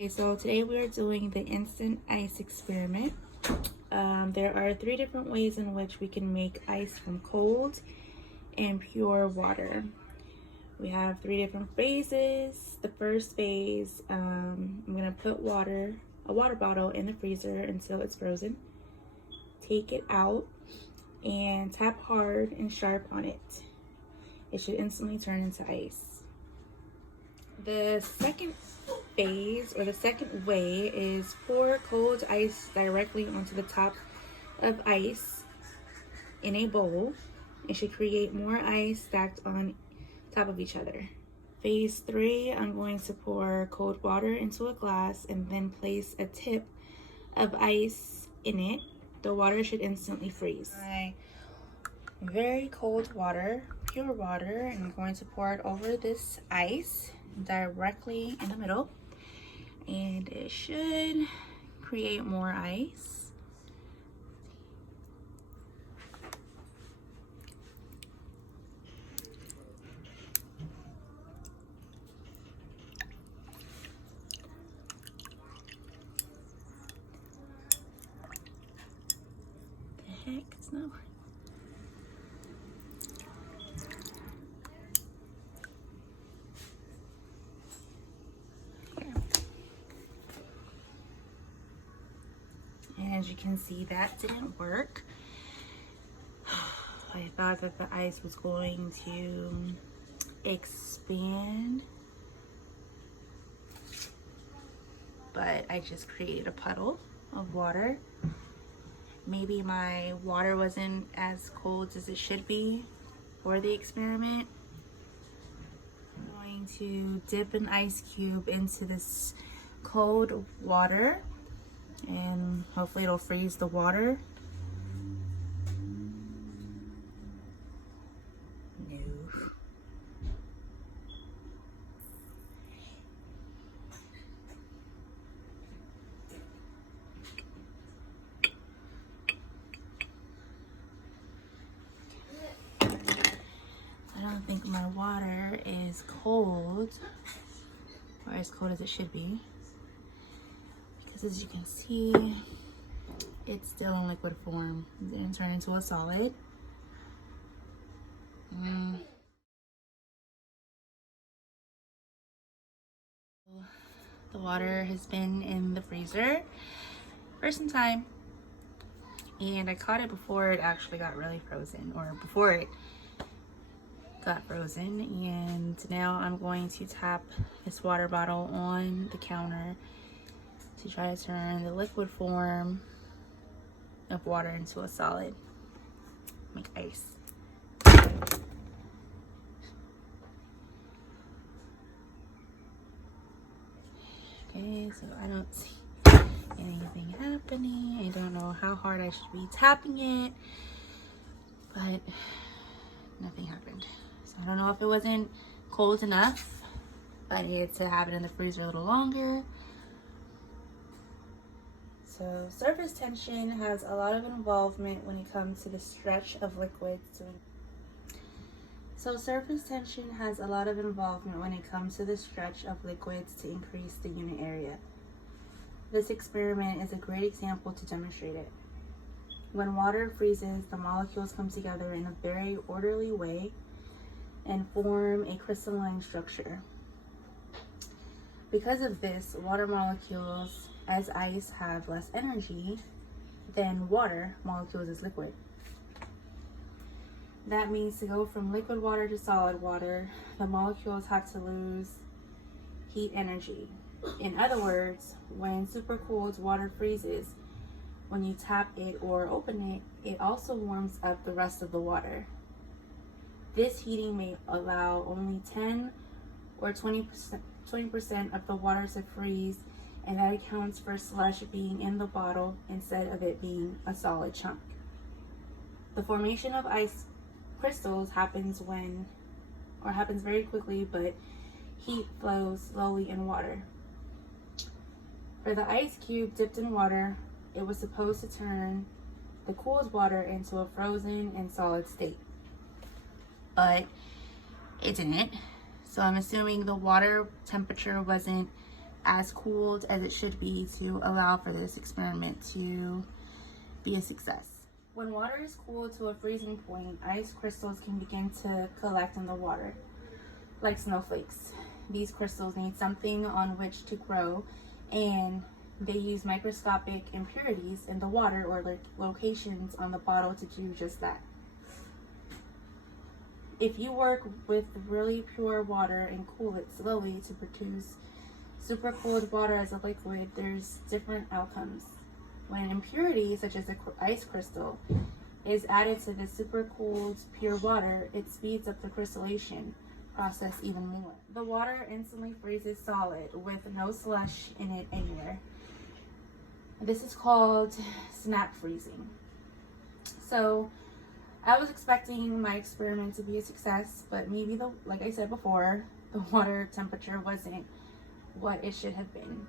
Okay, so today we are doing the instant ice experiment. There are 3 different ways in which we can make ice from cold and pure water. We have 3 different phases. The first phase, I'm gonna put a water bottle in the freezer until it's frozen. Take it out and tap hard and sharp on it. It should instantly turn into ice. The second phase, or the second way, is pour cold ice directly onto the top of ice in a bowl. It should create more ice stacked on top of each other. Phase 3, I'm going to pour cold water into a glass and then place a tip of ice in it. The water should instantly freeze. My very cold water, pure water, and I'm going to pour it over this ice directly in the middle, and it should create more ice. The heck, it's not working. And as you can see, that didn't work. I thought that the ice was going to expand, but I just created a puddle of water. Maybe my water wasn't as cold as it should be for the experiment. I'm going to dip an ice cube into this cold water, and hopefully it'll freeze the water. No. I don't think my water is cold, or as cold as it should be, because as you can see, it's still in liquid form. It didn't turn into a solid. The water has been in the freezer for some time, and I caught it before it actually got really frozen, or before it got frozen. And now I'm going to tap this water bottle on the counter to try to turn the liquid form of water into a solid, make ice. Okay, so I don't see anything happening. I don't know how hard I should be tapping it, but nothing happened. So I don't know if it wasn't cold enough. I needed to have it in the freezer a little longer. So surface tension has a lot of involvement when it comes to the stretch of liquids. So surface tension has a lot of involvement when it comes to the stretch of liquids to increase the unit area. This experiment is a great example to demonstrate it. When water freezes, the molecules come together in a very orderly way and form a crystalline structure. Because of this, water molecules as ice have less energy than water molecules as liquid. That means to go from liquid water to solid water, the molecules have to lose heat energy. In other words, when supercooled water freezes, when you tap it or open it, it also warms up the rest of the water. This heating may allow only 10 or 20% of the water to freeze, and that accounts for slush being in the bottle instead of it being a solid chunk. The formation of ice crystals happens very quickly, but heat flows slowly in water. For the ice cube dipped in water, it was supposed to turn the cooled water into a frozen and solid state, but it didn't. So I'm assuming the water temperature wasn't as cooled as it should be to allow for this experiment to be a success. When water is cooled to a freezing point, ice crystals can begin to collect in the water, like snowflakes. These crystals need something on which to grow, and they use microscopic impurities in the water or locations on the bottle to do just that. If you work with really pure water and cool it slowly to produce super cooled water as a liquid, there's different outcomes. When an impurity, such as an ice crystal, is added to the super cooled pure water, it speeds up the crystallization process even more. The water instantly freezes solid with no slush in it anywhere. This is called snap freezing. So I was expecting my experiment to be a success, but maybe like I said before, the water temperature wasn't what it should have been.